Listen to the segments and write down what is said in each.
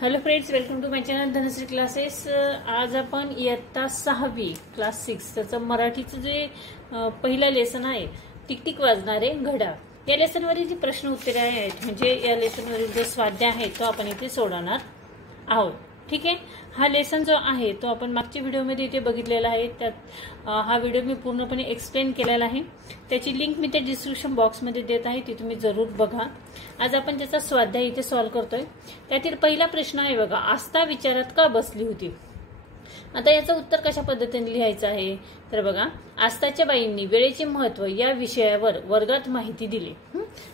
Hello friends, welcome to my channel Dhanashree classes. आज आपण इयत्ता 6वी क्लास 6 त्याचं मराठीचं जे पहिला लेसन आहे टिकटिक वाजणारे घड्याळ, या लेसनवरील जी प्रश्न उत्तरे आहेत म्हणजे या लेसनवरील जो स्वाध्याय आहे तो आपण इथे सोडवणार आहोत। ठीक आहे, हा लेसन जो आहे तो आपण मागच्या व्हिडिओमध्ये इथे बघितलेला आहे। त्यात हा व्हिडिओ मी पूर्णपणे एक्सप्लेन केलेला आहे, त्याची लिंक मी त्या डिस्क्रिप्शन बॉक्समध्ये देत आहे, ती तुम्ही जरूर बघा। आज आपण त्याचा स्वाध्याय इथे सॉल्व्ह करतोय। त्यातील पहिला प्रश्न आहे बघा, आस्था विचारात का बसली होती। आता याचं उत्तर कशा पद्धतीने लिहायचं आहे तर बघा, आस्थाच्या बाईंनी वेळेचे महत्त्व या विषयावर वर्गात माहिती दिली।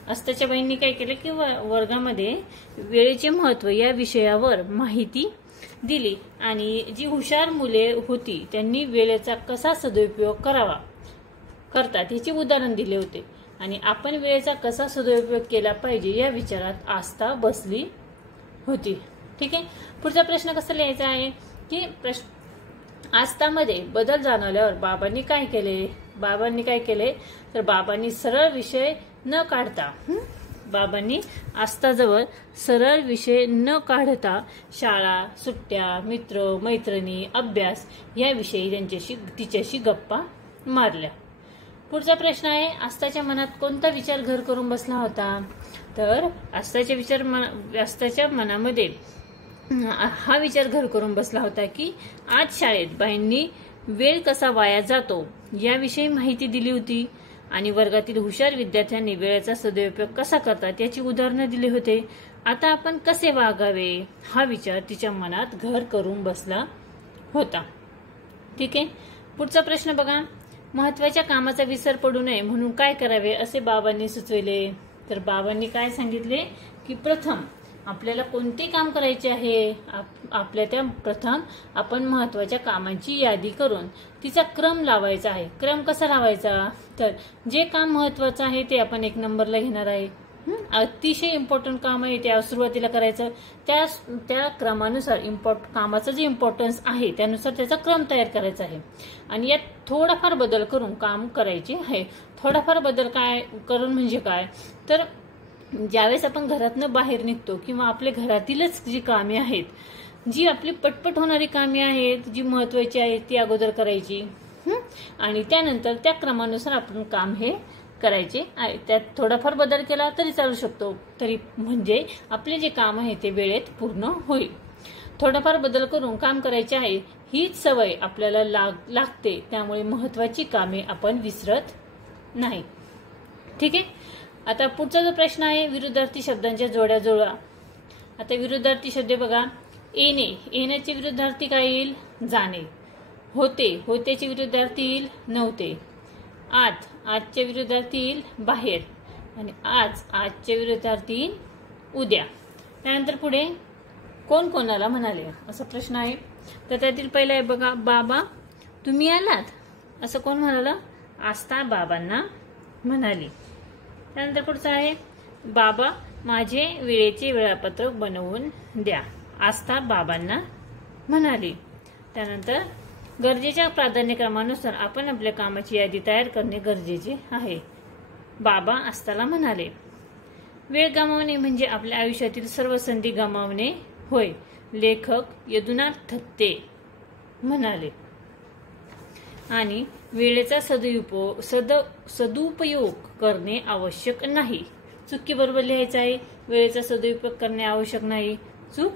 आस्थाच्या बाईंनी काय केलं की वर्गामध्ये वेळेचे महत्त्व या विषयावर माहिती दिली आणि जी हुशार मुले होती त्यांनी वेळेचा कसा सदुपयोग करतात याचे उदाहरण दिले होते आणि आपण वेळेचा कसा सदुपयोग केला पाहिजे या विचारात आस्था बसली होती। ठीक आहे, पुढचा प्रश्न कसा लिहायचा आहे की आस्थामध्ये बदल जाणवल्यावर बाबांनी काय केले तर बाबांनी सरळ विषय न काढता आस्थाजवळ सरळ विषय न काढता शाळा, सुट्ट्या, मित्र मैत्रिणी, अभ्यास याविषयी तिच्याशी गप्पा मारल्या। पुढचा प्रश्न आहे, आस्थाच्या मनात कोणता विचार घर करून बसला होता तर आस्थाच्या मनामध्ये हा विचार घर करून बसला होता की आज शाळेत बाईंनी वेळ कसा वाया जातो याविषयी माहिती दिली होती आणि वर्गातील हुशार विद्यार्थ्यांनी वेळेचा सदुपयोग कसा करतात याची उदाहरणं दिली होते। आता आपण कसे वागावे हा विचार तिच्या मनात घर करून बसला होता। ठीक आहे, पुढचा प्रश्न बघा, महत्वाच्या कामाचा विसर पडू नये म्हणून काय करावे असे बाबांनी सुचविले तर बाबांनी काय सांगितले की प्रथम आपल्याला कोणते काम करायचे आहे प्रथम आपण महत्वाच्या कामांची यादी करून तिचा क्रम लावायचा आहे। क्रम कसा लावायचा तर जे काम महत्वाचं आहे ते आपण 1 नंबरला घेणार आहे, अतिशय इम्पॉर्टंट काम आहे ते सुरुवातीला करायचं, त्या क्रमानुसार कामाचं जे इम्पॉर्टन्स आहे त्यानुसार त्याचा क्रम तयार करायचा आहे आणि यात थोडाफार बदल करून काम करायचे आहे। थोडाफार बदल करून म्हणजे काय तर ज्यावेळेस आपण घरातनं बाहेर निघतो किंवा आपल्या घरातीलच जी कामे आहेत, जी आपली पटपट होणारी कामे आहेत, जी महत्वाची आहेत ती अगोदर करायची आणि त्यानंतर त्या क्रमानुसार आपण काम हे करायचे आहे। त्यात थोडाफार बदल केला तरी चालू शकतो, तरी म्हणजे आपले जे काम आहे ते वेळेत पूर्ण होईल। थोडाफार बदल करून काम करायचे आहे हीच सवय आपल्याला लागते, त्यामुळे महत्वाची कामे आपण विसरत नाही। ठीक आहे, आता पुढचा जो प्रश्न आहे, विरुद्धार्थी शब्दांच्या जोड्या जुळवा। आता विरुद्धार्थी शब्द बघा, येण्याचे विरुद्धार्थी काय येईल जाणे, होतेचे विरुद्धार्थी येईल नव्हते, आजच्या विरुद्धार्थी येईल बाहेर आणि आजच्या विरुद्धार्थी येईल उद्या। त्यानंतर पुढे कोण कोणाला म्हणाले असा प्रश्न आहे तर त्यातील पहिला आहे बघा, बाबा तुम्ही आलात असं कोण म्हणाला, आस्था बाबांना म्हणाली। त्यानंतर पुढचा आहे, बाबा माझे वेळेचे वेळापत्रक बनवून द्या, आस्था बाबांना म्हणाली। त्यानंतर गरजेच्या प्राधान्यक्रमानुसार आपण आपल्या कामाची यादी तयार करणे गरजेचे आहे, बाबा आस्थाला म्हणाले। वेळ गमावणे म्हणजे आपल्या आयुष्यातील सर्व संधी गमावणे होय, लेखक यदुनाथ थत्ते म्हणाले। आणि वेळेचा सदुपयोग करणे आवश्यक नाही, चुकी बरोबर लिहायचं आहे, वेळेचा सदुपयोग करणे आवश्यक नाही, चूक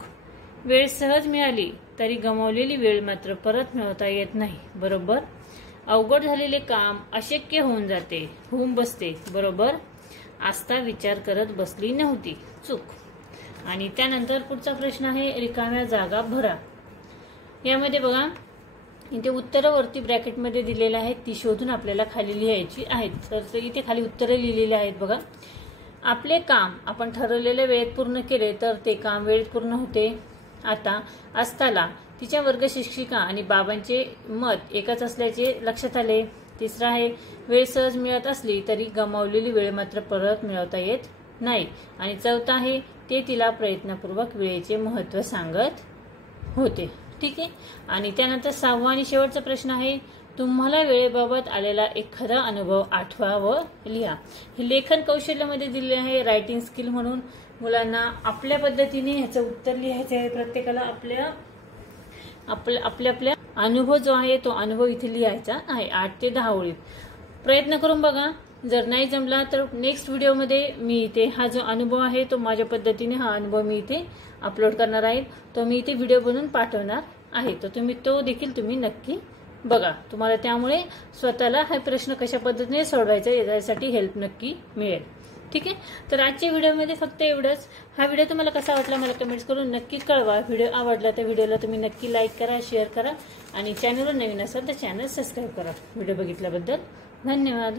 वेळ सहज मिळाली तरी गमावलेली वेळ मात्र परत मिळवता येत नाही, बरोबर अवघड झालेले काम अशक्य होऊन बसते, बरोबर आस्था विचार करत बसली नव्हती, चूक। आणि त्यानंतर पुढचा प्रश्न आहे, रिकाम्या जागा भरा। यामध्ये बघा इथे उत्तरं वरती ब्रॅकेटमध्ये दिलेले आहेत, ती शोधून आपल्याला खाली लिहायची आहेत। तर इथे खाली उत्तरं लिहिलेली आहेत बघा, आपले काम आपण ठरवलेल्या वेळेत पूर्ण केले तर ते काम वेळेत पूर्ण होते। आता आस्थाला तिच्या वर्ग शिक्षिका आणि बाबांचे मत एकच असल्याचे लक्षात आले। तिसरा आहे, वेळ सहज मिळत असली तरी गमावलेली वेळ मात्र परत मिळवता येत नाही आणि चौथा आहे, ते तिला प्रयत्नपूर्वक वेळेचे महत्त्व सांगत होते। ठीक आहे, आणि त्यानंतर 6वा आणि शेवटचा प्रश्न आहे, तुम्हाला वेळेबाबत आलेला एखादा अनुभव आठवा व लिहा। हे लेखन कौशल्यामध्ये दिले आहे, रायटिंग स्किल म्हणून मुलांना आपल्या पद्धतीने ह्याचं उत्तर लिहायचं आहे. प्रत्येकाला आपल्या अनुभव जो आहे तो अनुभव इथे लिहायचा आहे. 8 ते 10 ओळीत प्रयत्न करून बघा. जर नाही जमला तर नेक्स्ट व्हिडिओमध्ये मी इथे हा जो अनुभव आहे तो माझ्या पद्धतीने हा अनुभव मी इथे अपलोड करणार आहे. तो मी इथे व्हिडिओ बनवून पाठवणार आहे. तर तो देखील तुम्ही नक्की बघा. तुम्हाला त्यामुळे स्वतःला हा प्रश्न कशा पद्धतीने सोडवायचा यासाठी हेल्प नक्की मिळेल. ठीक आहे. तर आजच्या व्हिडिओमध्ये फक्त एवढंच. हा व्हिडिओ तुम्हाला कसा वाटला मला कमेंट्स करून नक्की कळवा. व्हिडिओ आवडला तर व्हिडिओला तुम्ही नक्की लाईक करा, शेअर करा आणि चॅनलवर नवीन असाल तर चॅनल सबस्क्राईब करा. व्हिडिओ बघितल्याबद्दल धन्यवाद.